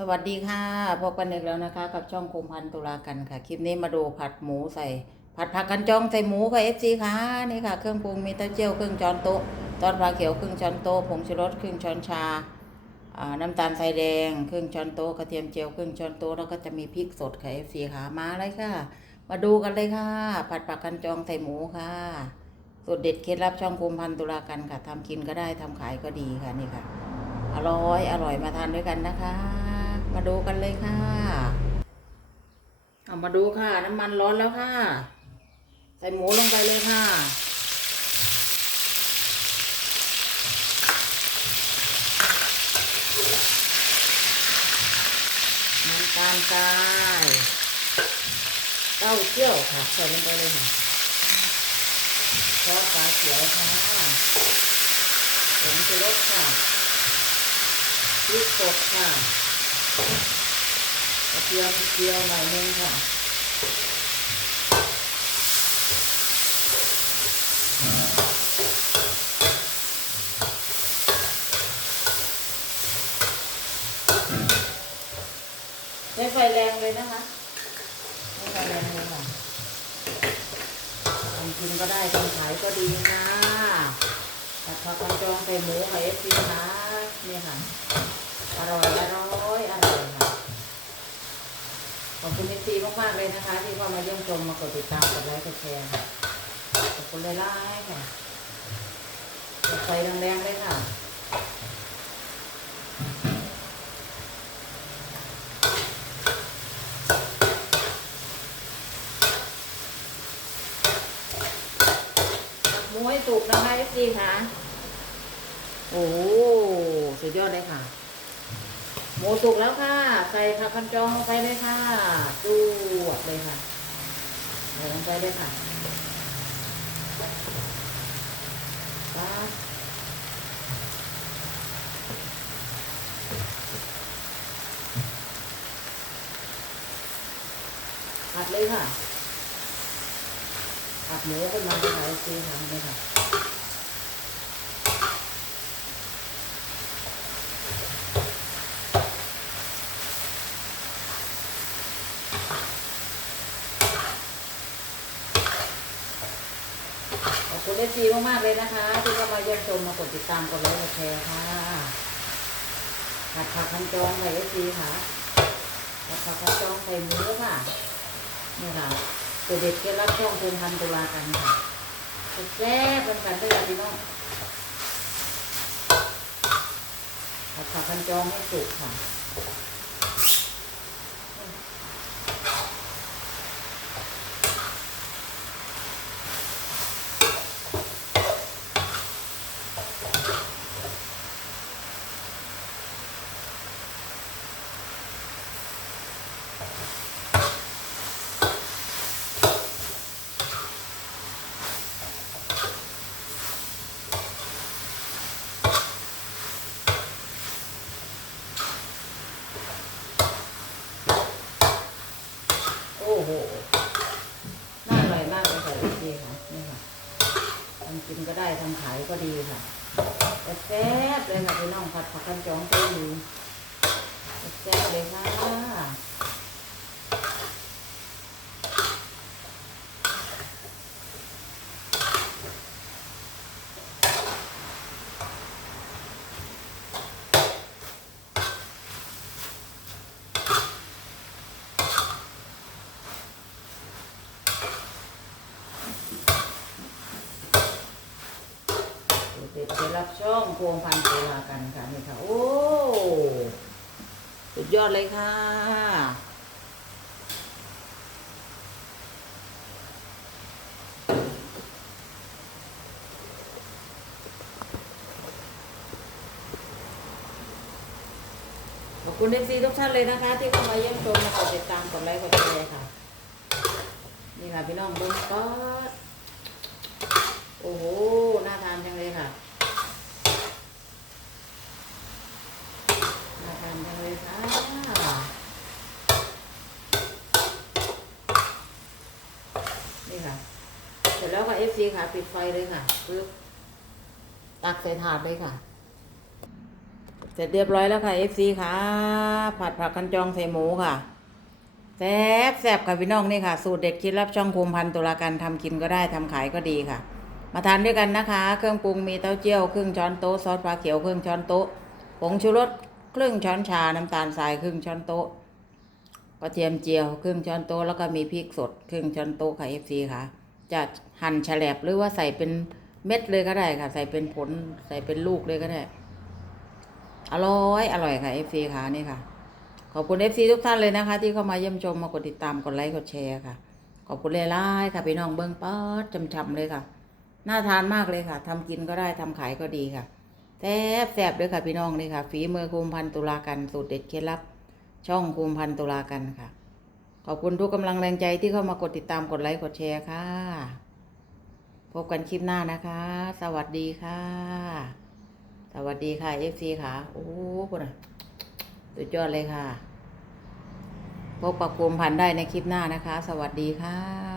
สวัสดีค่ะพบกันอีกแล้วนะคะ กับช่องคมพันตุลากันค่ะ คลิปนี้มาดูผัดหมูใส่ ผัดผักกันจองใส่หมูค่ะเอฟซีค่ะนี่ค่ะ เครื่องปรุงมีเต้าเจี้ยวครึ่งช้อนโต๊ะตอนปลาเขียวครึ่งช้อนโต๊ะผงชูรสครึ่งช้อนชาน้ำตาลทรายแดงครึ่งช้อนโต๊ะกระเทียมเจียวครึ่งช้อนโต๊ะแล้วก็จะมีพริกสดค่ะเอฟซีค่ะมาเลยค่ะ มาดูกันเลยค่ะ ผัดผักกันจองใส่หมูค่ะสูตรเด็ดเคล็ดลับช่องคมพันตุลากันค่ะทำกินก็ได้ทำขายก็ดีค่ะนี่ค่ะ อร่อยอร่อยมาทานด้วยกันนะคะ มาดูกันเลยค่ะ เอามาดูค่ะ น้ำมันร้อนแล้วค่ะ ใส่หมูลงไปเลยค่ะ น้ำตาลทรายเต้าเจี้ยวค่ะ ใส่ลงไปเลยค่ะซอสปลาเขียวค่ะผงชูรสค่ะพริกสดค่ะกระ เทียมเจียวหน่อยนึงค่ะใช้ไฟแรงเลยนะคะใช้ไฟแรงเลยค่ะทำกินก็ได้ทำขายก็ดีค่ะผัดผักกันจองใส่หมูไข่เอฟซีค่ะนี่ค่ะ อร่อยอร่อยอร่อยค่ะขอบคุณเอฟซีมากๆเลยนะคะ ที่เข้ามาเยี่ยมชมมากดติดตามกดไลค์กดแชร์ขอบคุณเลยล่ายค่ะเปิดไฟแรงๆเลยค่ะหมูให้สุกนะคะเอฟซีค่ะ โอ้สุดยอดเลยค่ะ หมูสุกแล้วค่ะ ใส่ผักกันจองลงไปเลยค่ะจูดเลยค่ะใส่ลงไปเลยค่ะปั๊บผัดเลยค่ะผัดหมูขึ้นมาเลยค่ซีทำเลยค่ะ ขอบคุณ เอฟซีมากๆเลยนะคะที่เข้ามาเยี่ยมชมมากดติดตามกดไลค์กดแชร์ค่ะผัดผักคันจองไข่เอฟซีค่ะผัดผักคันจองไข่หมูค่ะนี่ค่ะตัวเด็ดเคล็ดลับช่องคุมพันตุลากันค่ะแซ่บๆกันๆด้วยค่ะพี่น้องผัดผักคันจองให้สุกค่ะ โอ้โห น่าอร่อยมากเลยค่ะเอฟซีค่ะ นี่ค่ะทำ กินก็ได้ทำขายก็ดีค่ะแต่แซ่บเลยค่ะพี่น้องผัดผักกันจองเต้นดูแซ่บเลยค่ะ รับช่องพวงพันธุ์เวลากันค่ะนี่ค่ะ โอ้สุดยอดเลยค่ะ ขอบคุณเอฟซีทุกท่านเลยนะคะ ที่เข้ามาเยี่ยมชมมากดติดตามกดไลค์กดแชร์ค่ะ นี่ค่ะพี่น้องเบุ้งก็โอ้โห น่าทานจังเลยค่ะ น่าทานจังเลยค่ะ นี่ค่ะ เสร็จ แล้วก็เอฟซีค่ะ ปิดไฟเลยค่ะปึ๊บตักใส่ถาดเลยค่ะ เสร็จเรียบร้อยแล้วค่ะ FC ค่ะ ผัดผักกันจองใส่หมูค่ะแซ่บแซ่บค่ะพี่น้องนี่ค่ะ สูตรเด็ดเคล็ดลับช่องคุมพันตุลาการทำกินก็ได้ทำขายก็ดีค่ะ มาทานด้วยกันนะคะ เครื่องปรุงมีเต้าเจี้ยวครึ่งช้อนโต๊ะซอสปลาเขียวครึ่งช้อนโต๊ะผงชูรสครึ่งช้อนชาน้ำตาลทรายครึ่งช้อนโต๊ะกระเทียมเจียวครึ่งช้อนโต๊ะแล้วก็มีพริกสดครึ่งช้อนโต๊ะค่ะ FC ค่ะ จะหั่นแฉลบหรือว่าใส่เป็นเม็ดเลยก็ได้ค่ะ ใส่เป็นผลใส่เป็นลูกเลยก็ได้ อร่อยอร่อยค่ะ FC ค่ะนี่ค่ะ ขอบคุณ FC ทุกท่านเลยนะคะ ที่เข้ามาเยี่ยมชมมากดติดตามกดไลค์กดแชร์ค่ะ ขอบคุณเลยล่ายๆค่ะพี่น้องเบิ้งป๊อดจำๆเลยค่ะ น่าทานมากเลยค่ะทำกินก็ได้ทำขายก็ดีค่ะแซ่บแซ่บด้วยค่ะพี่น้องนี่ค่ะฝีมือคุมพันตุลากันสูตรเด็ดเคล็ดลับ ช่องคุมพันตุลากันค่ะ ขอบคุณทุกกำลังแรงใจที่เข้ามากดติดตามกดไลค์กดแชร์ค่ะ พบกันคลิปหน้านะคะ สวัสดีค่ะ สวัสดีค่ะเอฟซีค่ะ โอ้คนอะสุดยอดเลยค่ะ พบกับคุมพันได้ในคลิปหน้านะคะ สวัสดีค่ะ